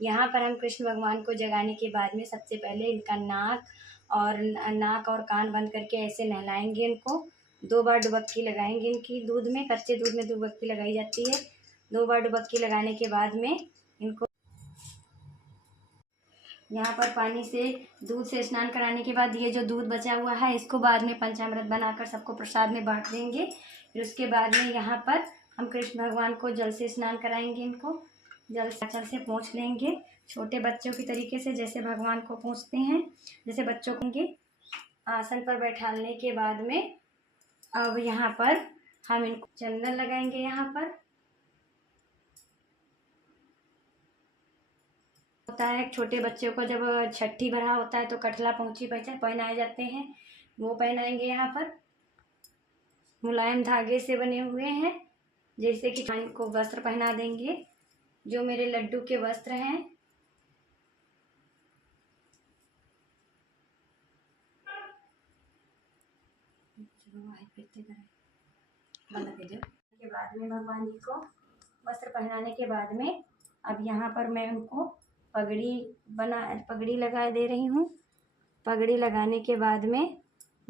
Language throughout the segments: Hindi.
यहाँ पर हम कृष्ण भगवान को जगाने के बाद में सबसे पहले इनका नाक और कान बंद करके ऐसे नहलाएंगे। इनको 2 बार डुबक्की लगाएंगे। इनकी दूध में, कच्चे दूध में डुबक्की लगाई जाती है। 2 बार डुबक्की लगाने के बाद में इनको यहाँ पर पानी से, दूध से स्नान कराने के बाद ये जो दूध बचा हुआ है इसको बाद में पंचामृत बनाकर सबको प्रसाद में बांट देंगे। फिर उसके बाद में यहाँ पर हम कृष्ण भगवान को जल से स्नान कराएंगे। इनको जल से पोंछ लेंगे, छोटे बच्चों की तरीके से जैसे भगवान को पोंछते हैं, जैसे बच्चों को। आसन पर बैठाने के बाद में अब यहाँ पर हम इनको चंदन लगाएंगे। यहाँ पर होता है छोटे बच्चों को जब छठी भरा होता है तो कठला पहुँची पहनाए जाते हैं, वो पहनाएंगे। यहाँ पर मुलायम धागे से बने हुए हैं, जैसे कि को वस्त्र पहना देंगे, जो मेरे लड्डू के वस्त्र हैं। के बाद में भगवान जी को वस्त्र पहनाने के बाद में अब यहाँ पर मैं उनको पगड़ी लगा दे रही हूँ। पगड़ी लगाने के बाद में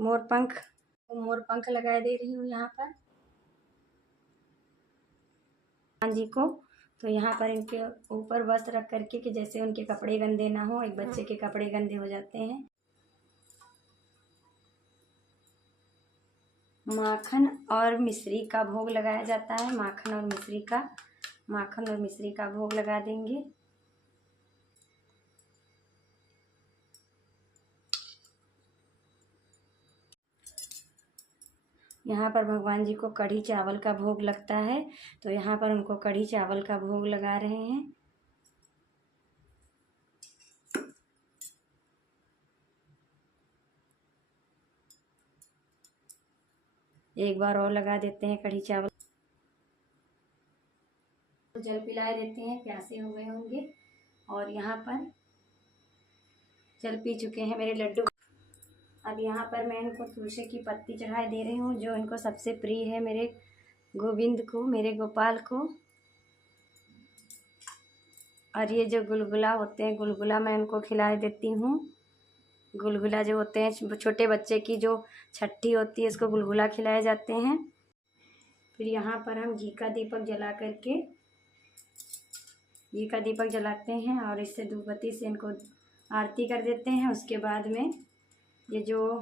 मोर पंख लगा दे रही हूँ यहाँ पर भगवान जी को। तो यहाँ पर इनके ऊपर वस्त्र रख करके कि जैसे उनके कपड़े गंदे ना हो, एक बच्चे के कपड़े गंदे हो जाते हैं। माखन और मिश्री का भोग लगाया जाता है। माखन और मिश्री का भोग लगा देंगे। यहाँ पर भगवान जी को कढ़ी चावल का भोग लगता है, तो यहाँ पर उनको कढ़ी चावल का भोग लगा रहे हैं। एक बार और लगा देते हैं कढ़ी चावल। जल पिला देते हैं, प्यासे हो गए होंगे। और यहाँ पर जल पी चुके हैं मेरे लड्डू। अब यहाँ पर मैं इनको तुलसी की पत्ती चढ़ाई दे रही हूँ, जो इनको सबसे प्रिय है, मेरे गोविंद को, मेरे गोपाल को। और ये जो गुलगुला होते हैं, गुलगुला मैं उनको खिला देती हूँ। गुलगुला जो होते हैं, छोटे बच्चे की जो छठी होती है, इसको गुलगुला खिलाए जाते हैं। फिर यहाँ पर हम घी का दीपक जलाते हैं और इससे धूपबत्ती से इनको आरती कर देते हैं। उसके बाद में ये जो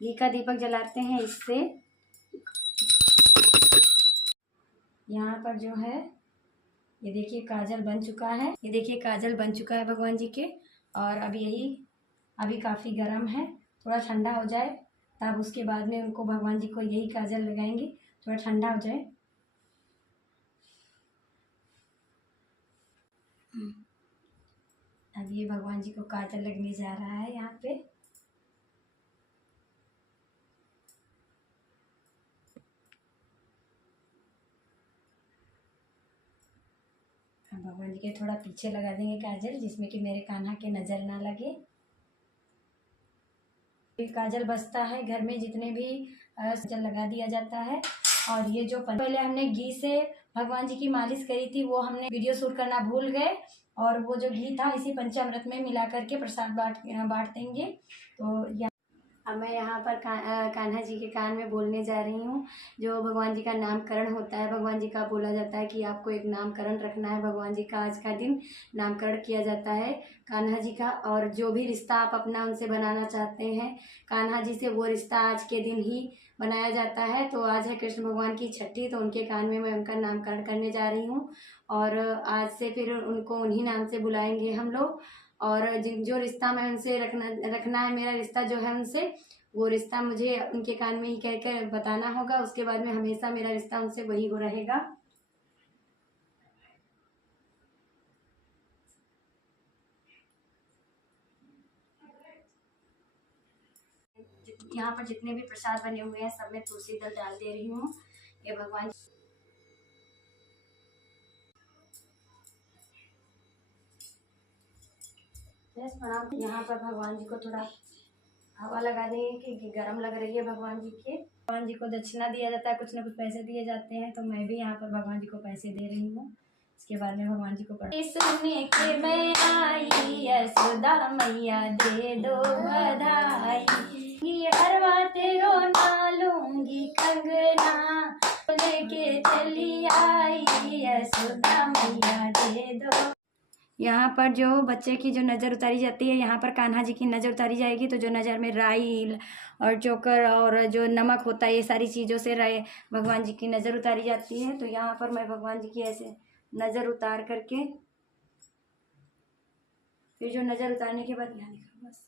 घी का दीपक जलाते हैं, इससे यहाँ पर जो है ये देखिए काजल बन चुका है भगवान जी के। और अभी काफ़ी गर्म है, थोड़ा ठंडा हो जाए तब उसके बाद में उनको भगवान जी को यही काजल लगाएंगे, थोड़ा ठंडा हो जाए। अब ये भगवान जी को काजल लगने जा रहा है यहाँ पे। भगवान जी के थोड़ा पीछे लगा देंगे काजल, जिसमें कि मेरे कान्हा के नज़र ना लगे। काजल बसता है घर में, जितने भी काजल लगा दिया जाता है। और ये जो पहले हमने घी से भगवान जी की मालिश करी थी, वो हमने वीडियो शूट करना भूल गए, और वो जो घी था इसी पंचामृत में मिला करके प्रसाद बांट देंगे। तो अब मैं यहाँ पर कान्हा जी के कान में बोलने जा रही हूँ। जो भगवान जी का नामकरण होता है, भगवान जी का बोला जाता है कि आपको एक नामकरण रखना है। भगवान जी का आज का दिन नामकरण किया जाता है कान्हा जी का। और जो भी रिश्ता आप अपना उनसे बनाना चाहते हैं कान्हा जी से, वो रिश्ता आज के दिन ही बनाया जाता है। तो आज है कृष्ण भगवान की छठी, तो उनके कान में मैं उनका नामकरण करने जा रही हूँ। और आज से फिर उनको उन्हीं नाम से बुलाएंगे हम लोग। और जो रिश्ता मैं उनसे रखना है, मेरा रिश्ता जो है उनसे, वो रिश्ता मुझे उनके कान में ही कह कर बताना होगा। उसके बाद में हमेशा मेरा रिश्ता उनसे वही हो रहेगा। यहाँ पर जितने भी प्रसाद बने हुए हैं सब में तुलसी दल डाल दे रही हूँ। ये भगवान यहाँ पर भगवान जी को थोड़ा हवा लगा देंगे कि गर्म लग रही है भगवान जी के। भगवान जी को दक्षिणा दिया जाता है, कुछ ना कुछ पैसे दिए जाते हैं, तो मैं भी यहाँ पर भगवान जी को पैसे दे रही हूँ। इसके बाद में भगवान जी को सुनने के मैं आई यशोदा मैया दे दो बधाई, ये हर बात रो ना लूंगी कंगना, लेके चली आई यशोदा मैया दे दो। यहाँ पर जो बच्चे की जो नज़र उतारी जाती है, यहाँ पर कान्हा जी की नज़र उतारी जाएगी। तो जो नज़र में राई और चोकर और जो नमक होता है, ये सारी चीज़ों से भगवान जी की नज़र उतारी जाती है। तो यहाँ पर मैं भगवान जी की ऐसे नज़र उतार करके, फिर जो नज़र उतारने के बाद यहाँ लिखा बस,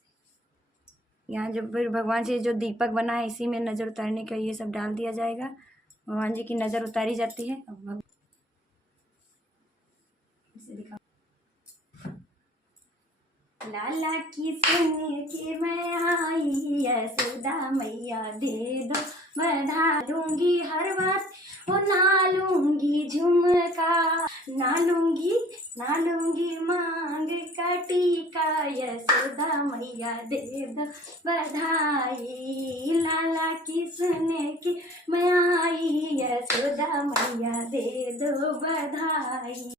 यहाँ जो फिर भगवान जी जो दीपक बना है इसी में नज़र उतारने का ये सब डाल दिया जाएगा। भगवान जी की नज़र उतारी जाती है। अब लाला की सुन के मैं आई यशोदा मैया दे दो बधा दूंगी हर बात, वो ना लूंगी झुमका, ना लूंगी मांग का टीका, यशोदा मैया दे दो बधाई। लाला की सुन के मैं आई यशोदा मैया दे दो बधाई।